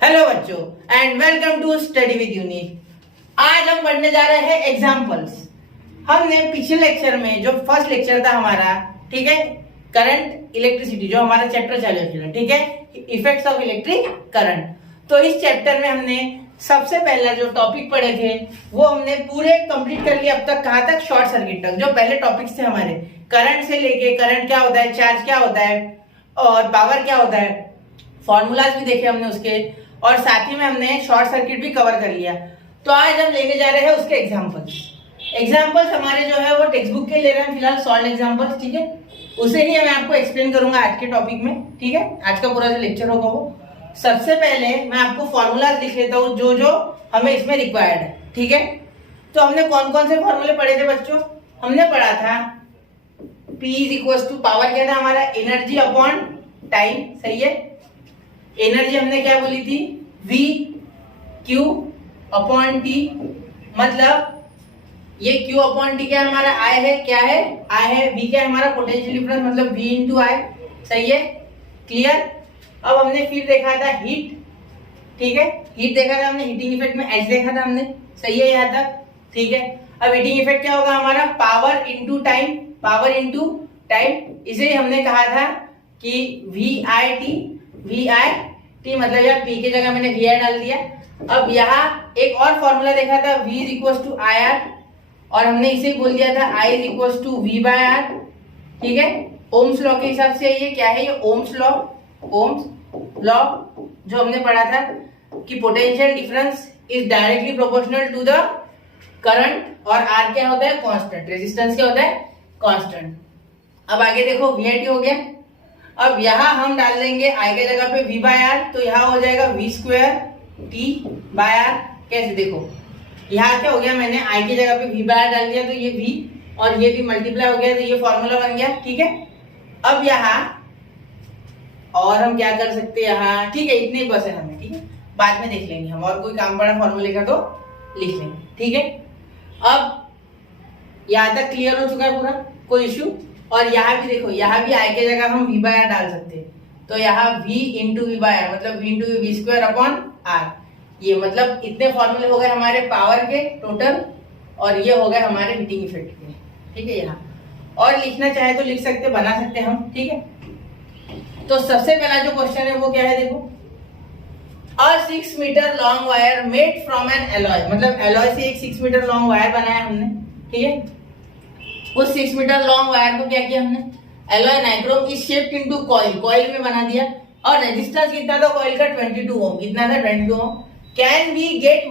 Hello बच्चों and welcome to study with unique. आज हम पढ़ने जा रहे हैं एग्जांपल्स। हमने पिछले लेक्चर में जो फर्स्ट लेक्चर था हमारा, ठीक है, करंट इलेक्ट्रिसिटी, जो हमारा चैप्टर चल रहा है, ठीक है, इफेक्ट्स ऑफ इलेक्ट्रिक करंट। तो इस चैप्टर में हमने सबसे पहला जो टॉपिक पढ़े थे वो हमने पूरे कंप्लीट कर लिया। अब तक कहाँ तक? शॉर्ट सर्किट तक। जो पहले टॉपिक्स थे हमारे, करंट से लेके करंट क्या होता है, चार्ज क्या होता है और पावर क्या होता है, फॉर्मूलाज भी देखे हमने उसके, और साथ ही में हमने शॉर्ट सर्किट भी कवर कर लिया। तो आज हम लेने जा रहे हैं उसके एग्जांपल्स हमारे जो है वो टेक्स्ट बुक के ले रहे हैं फिलहाल, सॉल्व एग्जांपल्स, ठीक है। उसे ही मैं आपको एक्सप्लेन करूंगा आज के टॉपिक में, ठीक है। आज का पूरा जो लेक्चर होगा वो, सबसे पहले मैं आपको फॉर्मूलाज लिख लेता हूँ जो जो हमें इसमें रिक्वायर्ड है, ठीक है। तो हमने कौन कौन से फॉर्मूले पढ़े थे बच्चों? हमने पढ़ा था P is equal to, power क्या था हमारा, एनर्जी अपॉन टाइम, सही है। एनर्जी हमने क्या बोली थी, V Q अपॉन T, मतलब ये Q अपॉन T क्या हमारा, I है, क्या है, I है। V क्या है हमारा, पोटेंशियल डिफरेंस, मतलब V इंटू I, सही है, क्लियर। अब हमने फिर देखा था हीट, ठीक है, हीट देखा था हमने, हीटिंग इफेक्ट में H देखा था हमने, सही है यहाँ तक, ठीक है। अब हीटिंग इफेक्ट क्या होगा हमारा, power into time, power into time. इसे हमने कहा था कि VI मतलब यार P की जगह मैंने VI डाल दिया। अब यहाँ एक और फॉर्मूला देखा था, V is equal to IR, और हमने इसे बोल दिया था I is equal to V by R, ठीक है। ओम्स लॉ के हिसाब से ये क्या है, ये ओम्स लॉ जो हमने पढ़ा था कि potential difference is directly proportional to the current, और R क्या होता है, कांस्टेंट, रेजिस्टेंस क्या होता है, कांस्टेंट। अब आगे देखो VIT हो गया। अब यहाँ हम डाल देंगे I के जगह पे V बाय R, तो यहाँ हो जाएगा V square T by R। कैसे, देखो यहाँ क्या हो गया, मैंने I की जगह पे V बाय R डाल दिया, तो ये V और ये भी मल्टीप्लाई हो गया, तो ये फॉर्मूला बन गया, ठीक है। अब यहाँ और हम क्या कर सकते हैं यहाँ, ठीक है, इतने ही बस है हमें, ठीक है, बाद में देख लेंगे हम, और कोई काम पड़ा फॉर्मूले का तो लिख लेंगे, ठीक है। अब यहाँ तक क्लियर हो चुका है पूरा, कोई इश्यू। और यहाँ भी देखो, यहाँ भी I के जगह हम V बाय R डाल सकते हैं, तो यहाँ V into V by R, मतलब V into V square upon R। ये मतलब इतने फॉर्मूले हो गए हमारे पावर के टोटल, और ये हो गए हमारे हीटिंग इफेक्ट के, ठीक है। यहाँ और लिखना चाहे तो लिख सकते, बना सकते हम, ठीक है। तो सबसे पहला जो क्वेश्चन है वो क्या है, देखो, a 6 metre long wire made from an alloy, मतलब एलॉय से एक 6 मीटर लॉन्ग वायर बनाया हमने, ठीक है। उस 6 मीटर लॉन्ग वायर को क्या किया हमने, alloy nichrome is shaped into coil में बना दिया, और रेजिस्टेंस कितना था कॉइल का, 22 ओम, कितना था, 22 ohm. Can we get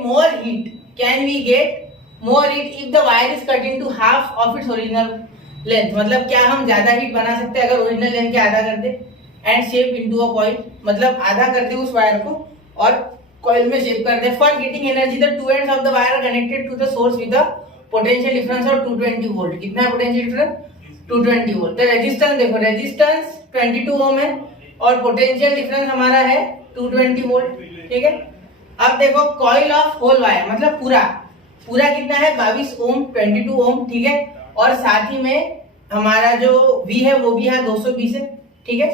more heat if the wire is cut into half of its original length, मतलब क्या हम ज्यादा हीट बना सकते हैं अगर ओरिजिनल लेंथ के आधा कर दे, and shape into a coil, मतलब आधा कर दे उस वायर को और कॉइल में शेप कर दे। For getting energy the two ends of the wire are connected to the source with the potential difference of 220 volt. कितना है पोटेंशियल डिफरेंस, 220 वोल्ट। तो रेजिस्टेंस देखो, रेजिस्टेंस 22 ओम है और पोटेंशियल डिफरेंस हमारा है 220 वोल्ट, ठीक है। अब देखो कॉइल ऑफ होल वायर, मतलब पूरा कितना है, 22 ओम, 22 ओम, ठीक है। और साथ ही में हमारा जो V है वो भी है 220 है, ठीक है।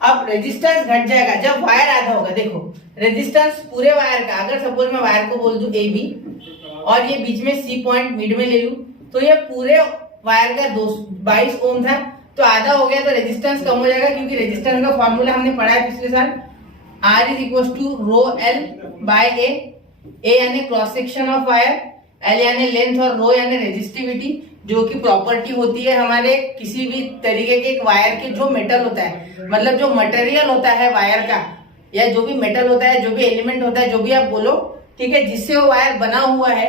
अब रेजिस्टेंस घट जाएगा जब वायर आधा होगा। देखो रेजिस्टेंस पूरे वायर का, अगर सपोज मैं वायर को बोल दूं AB और ये बीच में C पॉइंट मिड में ले लूं, तो ये पूरे वायर का 22 ओम था, तो आधा हो गया, तो रेजिस्टेंस कम हो जाएगा, क्योंकि रेजिस्टेंस का फॉर्मूला हमने पढ़ा है पिछले साल, R is equal to rho L by A यानी cross section of wire, L यानी लेंथ, और रो यानी रेजिस्टिविटी, जो कि प्रॉपर्टी होती है हमारे किसी भी तरीके के एक वायर के, जो मेटल होता है, मतलब जो मटेरियल होता है वायर का, या जो भी मेटल होता है, जो भी एलिमेंट होता है, जो भी आप बोलो, ठीक है, जिससे वो वायर बना हुआ है,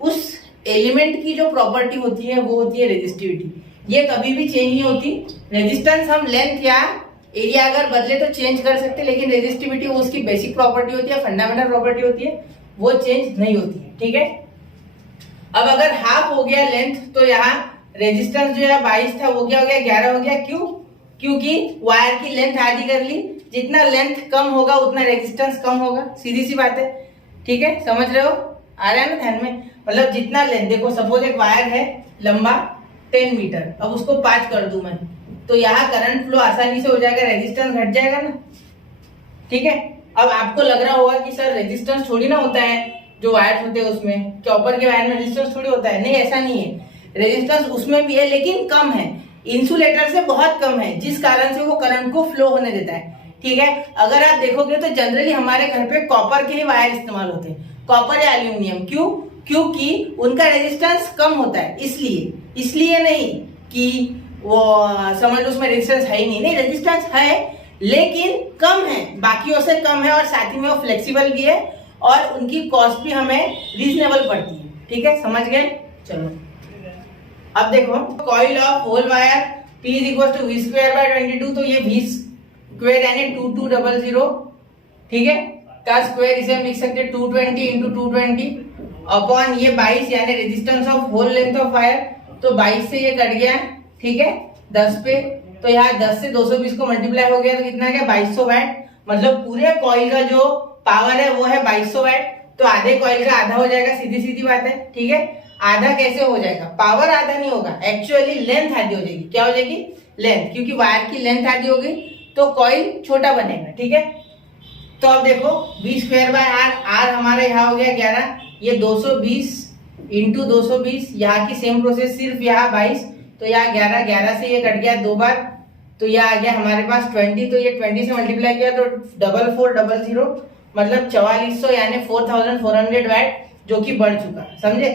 उस एलिमेंट की जो प्रॉपर्टी होती है वो होती है रेजिस्टिविटी। ये कभी भी चेंज नहीं होती। रेजिस्टेंस हम लेंथ या एरिया अगर बदले तो चेंज कर सकते, लेकिन रेजिस्टिविटी वो उसकी बेसिक प्रॉपर्टी होती है, फंडामेंटल प्रॉपर्टी होती है, वो चेंज नहीं होती है, ठीक है। अब अगर हाफ हो गया लेंथ, तो यहाँ रेजिस्टेंस जो है 22 था वो क्या हो गया, 11 हो गया। क्यों? क्योंकि वायर की लेंथ आधी कर ली, जितना लेंथ कम होगा उतना रेजिस्टेंस कम होगा, सीधी सी बात है, ठीक है, समझ रहे हो, आ रहा है ना ध्यान में। मतलब जितना लेंथ, देखो सपोज एक वायर है लंबा 10 मीटर, अब उसको 5 कर दूं मैं, तो यहाँ करंट फ्लो आसानी से हो जाएगा, रेजिस्टेंस घट जाएगा ना, ठीक है। अब आपको लग रहा होगा कि सर रेजिस्टेंस थोड़ी ना होता है जो वायर्स होते हैं उसमें, कॉपर के वायर में रेजिस्टेंस थोड़ी होता है। नहीं, ऐसा नहीं है, रेजिस्टेंस उसमें भी है लेकिन कम है, इंसुलेटर से बहुत कम है, जिस कारण से वो करंट को फ्लो होने देता है। ठीक है, अगर आप देखोगे तो जनरली हमारे घर पे कॉपर के ही वायर इस्तेमाल होते हैं, कॉपर या एल्यूमिनियम। क्यों? क्योंकि उनका रेजिस्टेंस कम होता है, इसलिए नहीं कि वो समझ लो उसमें रेजिस्टेंस है ही नहीं, रेजिस्टेंस है लेकिन कम है, बाकियों से कम है, और साथ ही में वो फ्लेक्सिबल भी है और उनकी कॉस्ट भी हमें रीजनेबल पड़ती है। ठीक है, समझ गए? चलो अब देखो, coil of whole wire P is equal to V square by 22, तो ये V स्क्वायर यानी 2200, ठीक है, का स्क्वायर इसे हम लिख सकते हैं 220 इंटू 220 अपॉन ये 22 यानी resistance of whole length of wire, तो 22 से ये कट गया, ठीक है, 10 पे, तो यहाँ 10 से 220 को मल्टीप्लाई हो गया तो कितना है 2200 वाट, मतलब पूरे कॉइल का जो पावर है वो है 2200 वाट, तो आधे कॉइल का आधा हो जाएगा, सीधी सीधी बात है। ठीक है, आधा कैसे हो जाएगा? पावर आधा नहीं होगा, एक्चुअली लेंथ आधी हो जाएगी। क्या हो जाएगी? लेंथ, क्योंकि वायर की लेंथ आधी हो गई तो कॉइल छोटा बनेगा। ठीक है, तो अब देखो V स्क्वायर बाय R हमारा यहाँ हो गया 11, ये 220 इंटू 220, यहाँ की सेम प्रोसेस, सिर्फ यहाँ 22, तो यहाँ 11 से ये कट गया 2 बार, तो ये आ गया हमारे पास 20, तो ये 20 से मल्टीप्लाई किया तो 4400, मतलब 4400 यानी 4400 वाट, जो कि बढ़ चुका। समझे?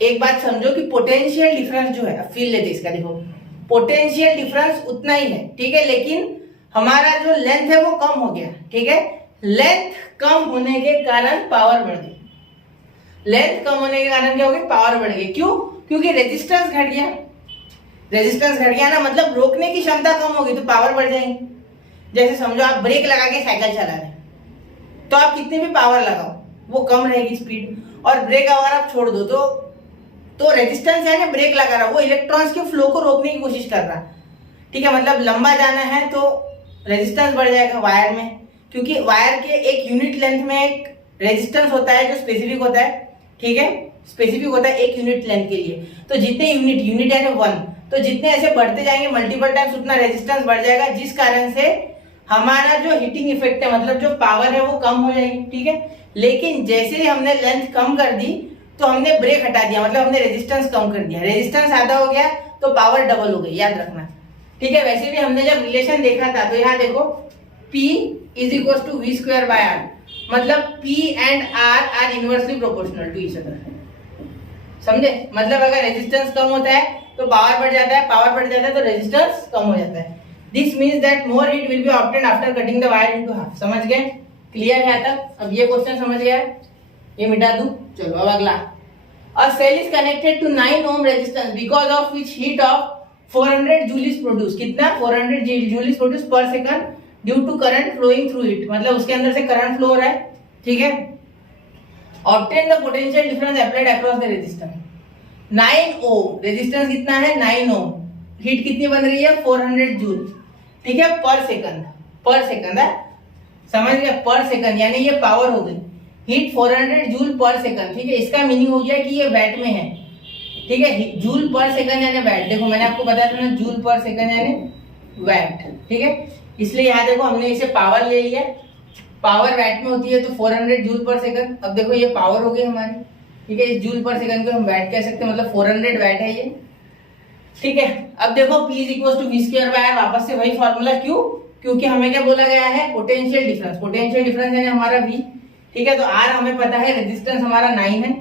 एक बात समझो कि पोटेंशियल डिफरेंस जो है, फील लेते इसका, देखो पोटेंशियल डिफरेंस उतना ही है, ठीक है, लेकिन हमारा जो लेंथ है वो कम हो गया। ठीक है, लेंथ कम होने के कारण पावर बढ़ गई, लेंथ कम होने के कारण क्या हो गया? पावर बढ़ गई। क्यों? क्योंकि रेजिस्टेंस घट गया, रेजिस्टेंस घट गया ना, मतलब रोकने की क्षमता कम होगी तो पावर बढ़ जाएगी। जैसे समझो आप ब्रेक लगा के साइकिल चला रहे हैं, तो आप कितनी भी पावर लगाओ वो कम रहेगी स्पीड, और ब्रेक अगर आप छोड़ दो तो रेजिस्टेंस यानी ब्रेक लगा रहा, वो इलेक्ट्रॉन्स के फ्लो को रोकने की कोशिश कर रहा। ठीक है, मतलब लंबा जाना है तो रेजिस्टेंस बढ़ जाएगा वायर में, क्योंकि वायर के एक यूनिट लेंथ में एक रेजिस्टेंस होता है जो स्पेसिफिक होता है। ठीक है, स्पेसिफिक होता है एक यूनिट लेंथ के लिए, तो जितने यूनिट यानी 1, तो जितने ऐसे बढ़ते जाएंगे मल्टीपल टाइम्स उतना रेजिस्टेंस बढ़ जाएगा, जिस कारण से हमारा जो हीटिंग इफेक्ट है, मतलब जो पावर है वो कम हो जाएगी। ठीक है, लेकिन जैसे ही हमने लेंथ कम कर दी तो हमने ब्रेक हटा दिया, मतलब हमने रेजिस्टेंस कम कर दिया, रेजिस्टेंस आधा हो गया तो पावर डबल हो गई, याद रखना। ठीक है, वैसे भी हमने जब रिलेशन देखा था तो यहाँ देखो P is equal to V square by R, मतलब P and R are inversely proportional to each other. समझे? मतलब अगर रेजिस्टेंस कम होता है तो पावर बढ़ जाता है, पावर बढ़ जाता है तो रेजिस्टेंस कम हो जाता है। This means that more heat will be obtained after cutting the wire into half. समझ गए? क्लियर है तक? अब ये क्वेश्चन समझ गया, ये मिटा दूं। चलो अब अगला, a cell is connected to 9 ohm resistance because of which heat of 400 joule is produce. कितना? 400 joule is produce per second due to current flowing through it, मतलब उसके अंदर से करंट फ्लो हो रहा है। ठीक है, obtain the potential difference applied across the resistance. 9 ohm resistance कितना है? 9 ओम, हीट कितनी बन रही है? 400 जूल। ठीक है, पर सेकंड है, समझ गए? पर सेकंड यानी ये पावर हो गई, हीट 400 जूल पर सेकंड। ठीक है, इसका मीनिंग हो गया कि ये वैट में है। ठीक है, जूल पर सेकंड यानी वैट, देखो मैंने आपको बताया था ना, जूल पर सेकंड यानी वैट। ठीक है, इसलिए यहाँ देखो हमने इसे पावर ले लिया, पावर वैट में होती है तो 400 जूल पर सेकंड। अब देखो ये पावर हो गई हमारी। ठीक है, इस जूल पर सेकंड को हम वैट कह सकते हैं, मतलब 400 वैट है ये। ठीक है, अब देखो P is equal to V square by R, वापस से वही फॉर्मूला। क्यों? क्योंकि हमें क्या बोला गया है? पोटेंशियल डिफरेंस, पोटेंशियल डिफरेंस यानी हमारा V। ठीक है, तो R हमें पता है, रेजिस्टेंस हमारा 9 है,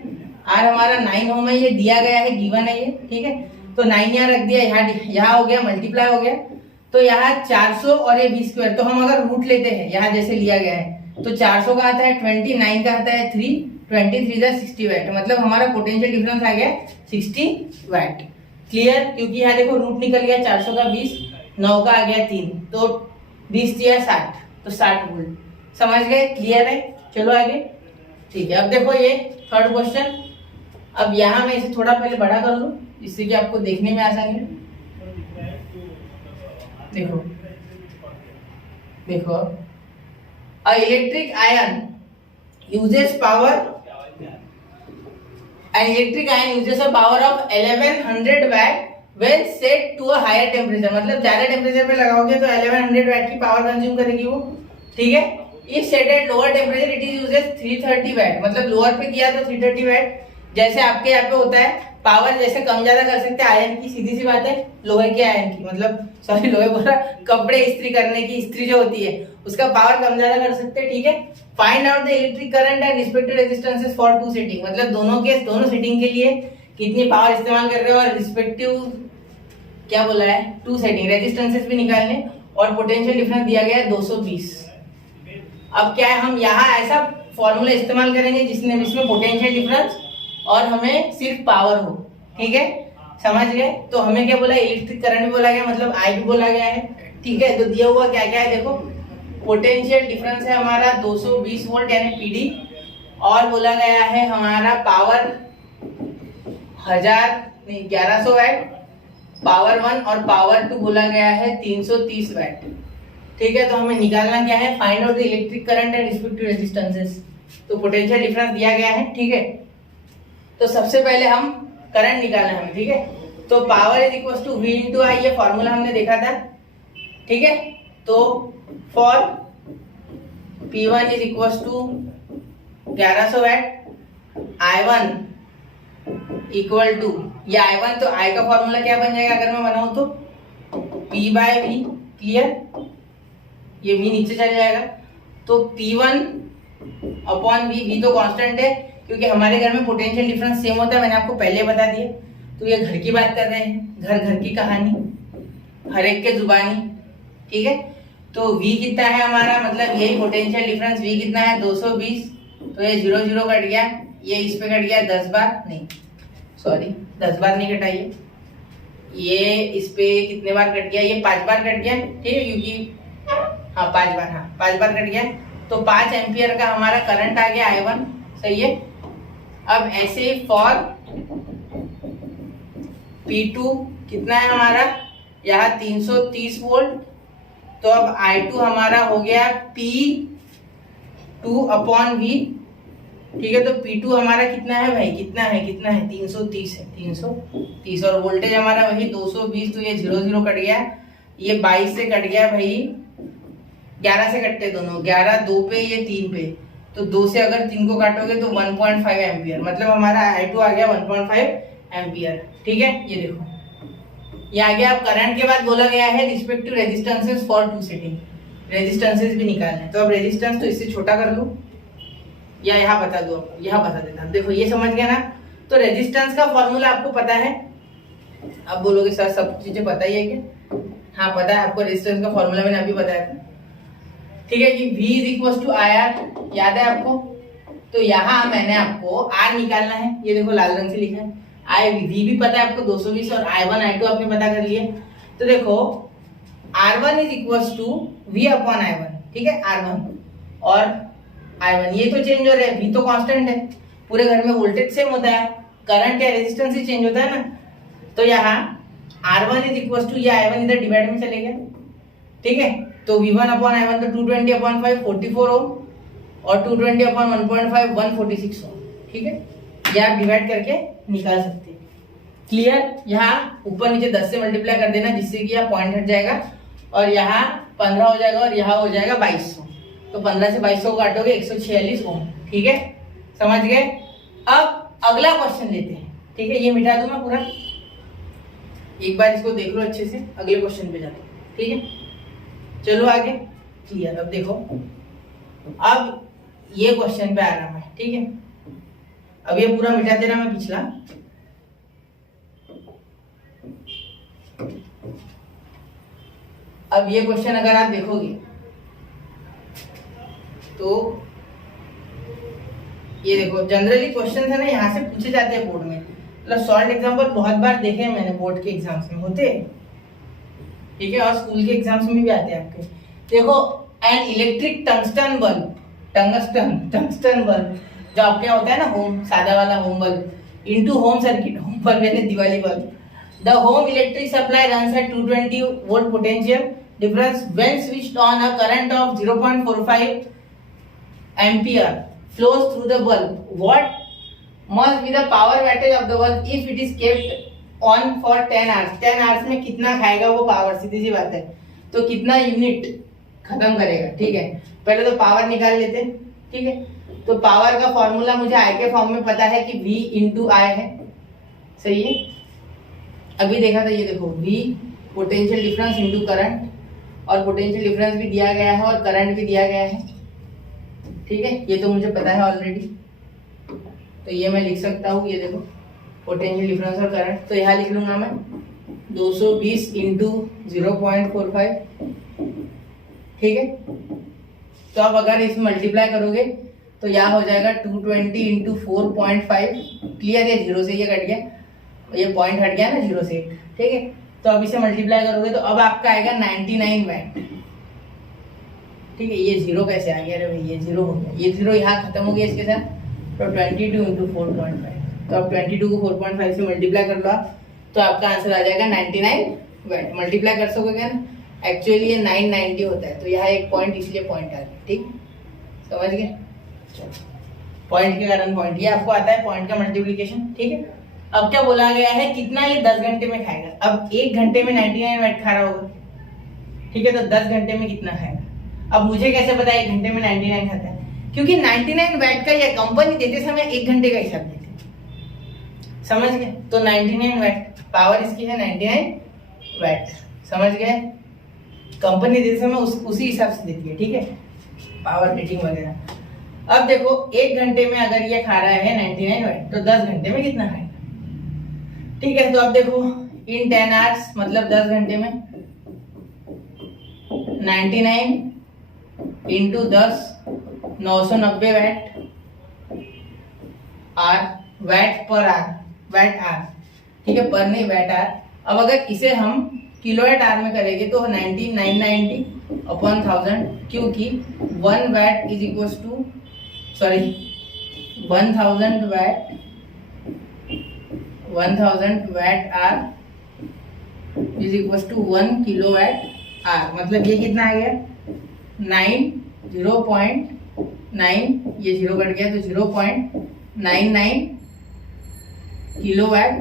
R हमारा 9 ओम है, ये दिया गया है, गिवन है ये। ठीक है, तो 9 यहाँ रख दिया, यहाँ हो गया, मल्टीप्लाई हो गया, तो यहाँ 400 और ये V स्क्वायर, तो हम अगर रूट लेते हैं यहाँ जैसे लिया गया है तो 400 का आता है 20, 9 का आता है 3, 23 जा 60 वाट, मतलब हमारा पोटेंशियल डिफरेंस आ गया 60 वाट। क्लियर? क्योंकि यहाँ देखो रूट निकल गया, 400 का 20, 9 का आ गया 3, तो 20 दिया 60, तो 60 वोल्ट। समझ गए? क्लियर है? चलो आगे। ठीक है, अब देखो ये थर्ड क्वेश्चन। अब यहाँ मैं इसे थोड़ा पहले बड़ा कर लूं जिससे कि आपको देखने में आसानी है। देखो देखो, a electric iron uses power, an electric ion uses a power of 1100 watt when set to a higher temperature, मतलब ज्यादा टेम्परेचर पे लगाओगे तो 1100 वाट की पावर कंज्यूम करेगी वो। ठीक है, if set at lower temperature it is uses 330 watt, मतलब लोअर पे किया तो 330 वैट। जैसे आपके यहाँ पे होता है पावर जैसे कम ज्यादा कर सकते हैं आयरन की, सीधी सी बात है, लोहे के आयरन की, मतलब सॉरी लोहे बोला, कपड़े इस्त्री करने की इस्त्री जो होती है उसका पावर कम ज्यादा कर सकते हैं, ठीक है। Find out the electric current and respective resistances for two setting, मतलब दोनों सेटिंग के लिए कितनी पावर इस्तेमाल कर रहे हो, और रिस्पेक्टिव क्या बोला है, टू सेटिंग रेजिस्टेंसेस भी निकालने, और पोटेंशियल डिफरेंस दिया गया है 220। अब क्या है, हम यहाँ ऐसा फॉर्मूला इस्तेमाल करेंगे जिसमें पोटेंशियल डिफरेंस और हमें सिर्फ पावर हो, ठीक है, समझ गए। तो हमें क्या बोला, इलेक्ट्रिक करंट भी बोला गया, मतलब आई भी बोला गया है, ठीक है। तो दिया हुआ क्या क्या है देखो, पोटेंशियल डिफरेंस है हमारा 220 वोल्ट यानी पीडी, और बोला गया है हमारा पावर 1100 वैट पावर 1, और पावर 2 बोला गया है 330 वैट, ठीक है। तो हमें निकालना क्या है, find out the electric current and respective resistances. तो पोटेंशियल डिफरेंस दिया गया है, ठीक है। तो सबसे पहले हम करंट निकालना है, ठीक है। तो power is equal to V into I, ये फॉर्मूला हमने देखा था, ठीक है। तो for P1 is equal to 1100 watt, I1 equal to, ये I1 तो I का फॉर्मूला क्या बन जाएगा अगर मैं बनाऊं तो P बाय V, क्लियर, ये V नीचे चल जाएगा। तो P1 अपॉन V तो कांस्टेंट है क्योंकि हमारे घर में पोटेंशियल डिफरेंस सेम होता है, मैंने आपको पहले बता दिया। तो ये घर की बात कर रहे हैं, घर की कहानी, हर एक के जुबानी, ठीक है। तो V कितना है हमारा, मतलब यही पोटेंशियल डिफरेंस V कितना है 220, तो ये 0 0 कट गया, ये इस पे कट गया 10 बार, नहीं सॉरी 10 बार नहीं कटाइए, ये इस पे कितने बार कट गया, ये 5 बार कट गया, ठीक है, क्योंकि हाँ 5 बार, हाँ 5 बार कट गया। तो 5 एम्पियर का हमारा करंट आ गया I1, सही है। अब ऐसे फॉर P2 कितना है हमारा, यहाँ 330 वोल्ट, तो अब I2 हमारा हो गया P2 अपॉन V, ठीक है। तो P2 हमारा कितना है भाई, कितना है 330 है, 330, और वोल्टेज हमारा वही 220, तो ये 0 0 कट गया, ये 22 से कट गया भाई, 11 से कटते दोनों, 11 2 पे, ये 3 पे, तो 2 से अगर 3 को काटोगे तो 1.5 एम्पियर, मतलब हमारा I2 आ गया 1.5 एम्पियर, ठीक है। ये देखो ये आ गया। अब करंट के बाद बोला गया है respective resistances for two setting, resistances भी निकालने। तो अब रेजिस्टेंस तो इससे छोटा कर लूं या यहाँ बता दो, यहाँ बता देता, देखो ये समझ गया ना। तो रेजिस्टेंस का फॉर्मूला आपको पता है, अब बोलोगे सर सब चीजें पता ही है क्या, हाँ पता है आपको, रेजिस्टेंस का फॉर्मूला मैंने अभी बताया था, ठीक है, कि V is equal to IR, याद है आपको। तो यहाँ मैंने आपको R निकालना है, ये देखो लाल रंग से लिखा है, V भी पता है आपको 220, और I1 I2 आपने पता कर लिया। तो देखो R1 is equal to V upon I1, ठीक है, R1 और I1 ये तो चेंज हो रहा है, V तो कांस्टेंट है, पूरे घर में वोल्टेज सेम होता है, करंट या रेजिस्टेंस ही चेंज होता है ना। तो यहाँ R1 इज इक्वल टू, ये I1 इधर डिवाइड में चले गया, ठीक है। तो V1 अपॉन I1 तो 220 अपॉन 5 44 ओम, और 220 अपॉन 1.5 146 ओम, ठीक है। ये आप डिवाइड करके निकाल सकते हैं, क्लियर। यहाँ ऊपर नीचे 10 से मल्टीप्लाई कर देना जिससे कि यहाँ पॉइंट हट जाएगा, और यहाँ 15 हो जाएगा, और यहाँ हो जाएगा 2200, तो 15 से 2200 को काटोगे 146 ओम, ठीक है, समझ गए। अब अगला क्वेश्चन लेते हैं, ठीक है, ये मिटा दूं मैं पूरा, एक बार इसको देख लो अच्छे से, अगले क्वेश्चन पे जाते हैं, ठीक है। चलो आगे, क्लियर। अब देखो, अब ये क्वेश्चन पे आ रहा है, ठीक है। अब ये पूरा मिटा दे रहा मैं पिछला, अब ये क्वेश्चन अगर आप देखोगे तो ये देखो, जनरली क्वेश्चन है ना यहाँ से पूछे जाते हैं बोर्ड में, मतलब शॉर्ट एग्जाम्पल बहुत बार देखे हैं मैंने, बोर्ड के एग्जाम्स में होते हैं, ठीक है, और स्कूल के एग्जाम्स में भी आते हैं आपके। देखो, an electric tungsten bulb, tungsten bulb जो आपके होता है ना होम, सादा वाला home bulb, into home circuit, home bulb यानी Diwali bulb, the home electric supply runs at 220 volt potential difference when switched on a current of 0.45 ampere flows through the bulb. What must be the power wattage of the bulb if it is kept on for 10 hours? 10 hours में कितना खाएगा वो power, सीधी सी बात है। तो कितना unit खत्म करेगा, ठीक है। पहले तो पावर निकाल लेते हैं, ठीक है। तो पावर का फॉर्मूला मुझे आई के फॉर्म में पता है कि V इंटू आई है, सही है। अभी देखा था, ये देखो V potential difference into current, और पोटेंशियल डिफरेंस भी दिया गया है और करंट भी दिया गया है, ठीक है। ये तो मुझे पता है ऑलरेडी, तो ये मैं लिख सकता हूँ, ये देखो पोटेंशियल डिफरेंस और करंट। तो यहाँ लिख लूंगा मैं 220 इंटू 0.45, ठीक है। तो अब अगर इसमें मल्टीप्लाई करोगे तो यहाँ हो जाएगा 220 इंटू 4.5, क्लियर है, जीरो से ये कट गया, ये पॉइंट हट गया ना जीरो से, ठीक है। तो अब इसे मल्टीप्लाई करोगे तो अब आपका आएगा 99 वैट, ठीक है। ये जीरो कैसे आ गया, अरे भाई ये जीरो हो गया, ये जीरो यहाँ खत्म हो गया इसके साथ। तो 22 इंटू 4.5, तो अब 22 को 4.5 से मल्टीप्लाई कर लो आप, तो आपका आंसर आ जाएगा 99 वैट। मल्टीप्लाई कर सकोगे ना, एक्चुअली ये 990 होता है, तो यहाँ एक पॉइंट इसलिए पॉइंट आ गया, ठीक, समझ गए। पॉइंट के कारण पॉइंट, ये आपको आता है पॉइंट का मल्टीप्लीकेशन, ठीक है। अब क्या बोला गया है, कितना ये 10 घंटे में खाएगा। अब 1 घंटे में 99 वैट खा रहा होगा, ठीक है, तो 10 घंटे में कितना खाएगा। अब मुझे कैसे पता 1 घंटे में 99 खाता है, क्योंकि 99 वैट का ये कंपनी देते समय 1 घंटे का हिसाब देते, समझ गए। तो 99 वैट पावर इसकी है, 99 वैट, समझ गए। कंपनी देते समय उसी हिसाब से देती है, ठीक है, पावर रेटिंग वगैरह। अब देखो 1 घंटे में अगर ये खा रहा है 99 वैट, तो 10 घंटे में कितना खाएगा, ठीक है। तो अब देखो इन 10 आवर्स मतलब 10 घंटे में 99 इंटू 10 990 वैट आर, वैट पर आर, वैट आर, ठीक है, पर नहीं वैट आर। अब अगर इसे हम किलोवाट आर में करेंगे तो 990 अपॉन 1000, क्योंकि 1 watt is equal to, sorry 1000 watt hour is equal to 1 kilowatt hour. मतलब ये कितना आ गया 0.9, ये जीरो कट गया तो 0.99 किलोवाट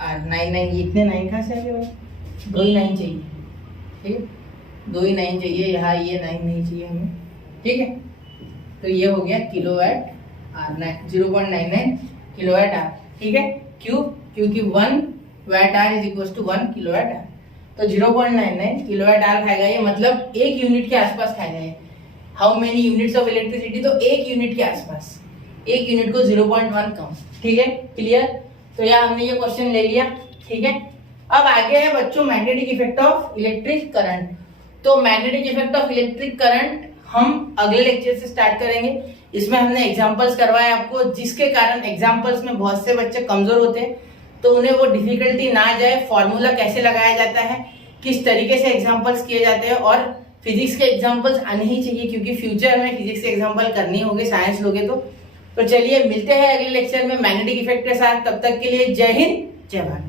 आर। 99, ये इतने 9 कहाँ से आ गए, 2 ही 9 चाहिए, ठीक है, 2 ही 9 चाहिए, यहाँ ये 9 नहीं चाहिए हमें, ठीक है। तो ये हो गया किलोवाट आर, 0.99 किलोवाट आर, ठीक है। क्यों, क्योंकि 1 watt hour is equal to 1 kilowatt hour. तो 0.99 किलोवाट आर खाएगा ये, मतलब 1 यूनिट के आसपास खाएगा ये। How many units of electricity, तो 1 यूनिट के आसपास, 1 यूनिट को 0.1 कम, ठीक है, क्लियर। तो यहाँ हमने ये क्वेश्चन ले लिया, ठीक है। अब आगे है बच्चों magnetic effect of electric current. तो magnetic effect of electric current हम अगले लेक्चर से स्टार्ट करेंगे। इसमें हमने एग्जांपल्स करवाए आपको, जिसके कारण एग्जांपल्स में बहुत से बच्चे कमजोर होते हैं, तो उन्हें वो डिफिकल्टी ना जाए। फॉर्मूला कैसे लगाया जाता है, किस तरीके से एग्जांपल्स किए जाते हैं, और फिजिक्स के एग्जांपल्स आने ही चाहिए, क्योंकि फ्यूचर में फिजिक्स के एग्जांपल करनी होगी, साइंस लोगे तो चलिए मिलते हैं अगले लेक्चर में मैग्नेटिक इफेक्ट के साथ। तब तक के लिए जय हिंद, जय भारत।